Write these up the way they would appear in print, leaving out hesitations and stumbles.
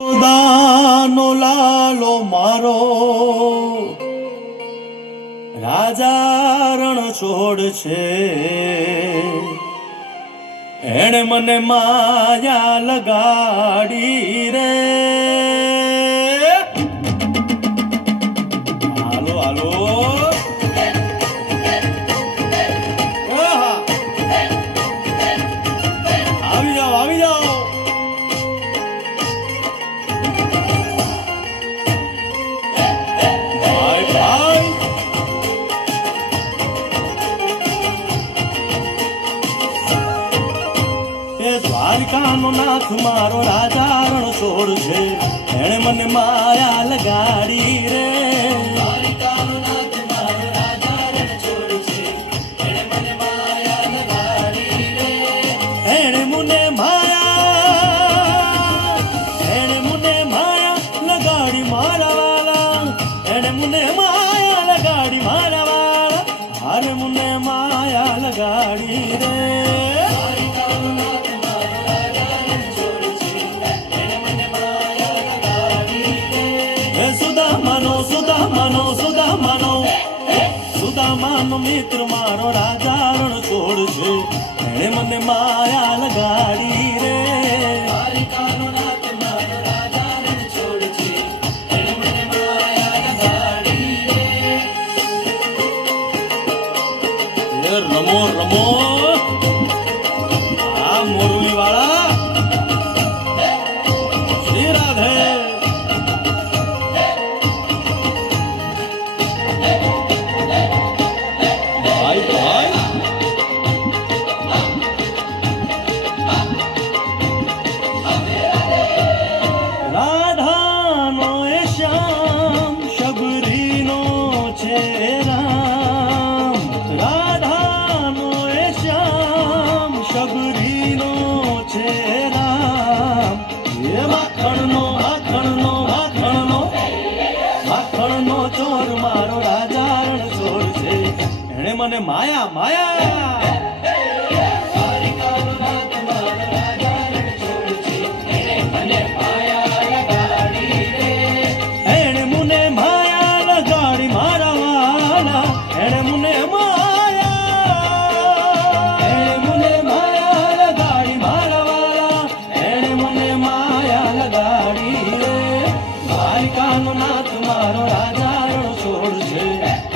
દાનો લાલો મારો રાજા રણ છોડ છે, એણે મને માયા લગાડી રે. હાલો હાલો આવી જાઓ આવી જાઓ. દ્વારિકાનો નાથ મારો રાજા રણ છોડ છે, એણે મને માયા લગાડી રે. દ્વારિકાનો નાથ મારો રાજા રણ છોડ છે, એણે મને માયા લગાડી રે. એણે મને માયા લગાડી મારા વાલા, એણે મને માયા લગાડી મારા વાલા, હારે મને માયા લગાડી રે. સુદામાનો મિત્ર મારો રાજા રણ છોડ છે, એણે મને માયા લગાડી રે. દ્વારિકાનો નાથ મારો રાજા રણ છોડ છે, એણે મને માયા લગાડી રે. રમો રમો આ મોરલી વાળા શ્રી રાધે. રાધાનો એ શ્યામ શબરીનો છે રામ, રાધાનો એ શ્યામ શબરીનો છે રામ. એ માખણનો માખણનો માખણનો માખણનો ચોર મારો રાજા રણ છોડ છે, એણે મને માયા માયા. નાથ મારો રાજા રણ છોડ છે,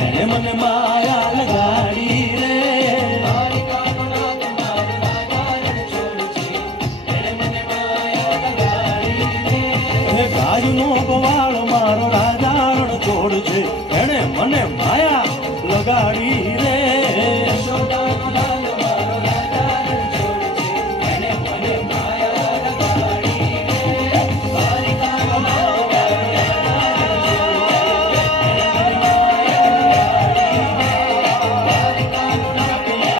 એણે મને માયા લગાડી રે. દ્વારિકાનો નાથ મારો રાજા રણ છોડ છે, એણે મને માયા લગાડી રે. હે ગાયનો ગવાળ મારો રાજા રણ છોડ છે, એણે મને માયા લગાડી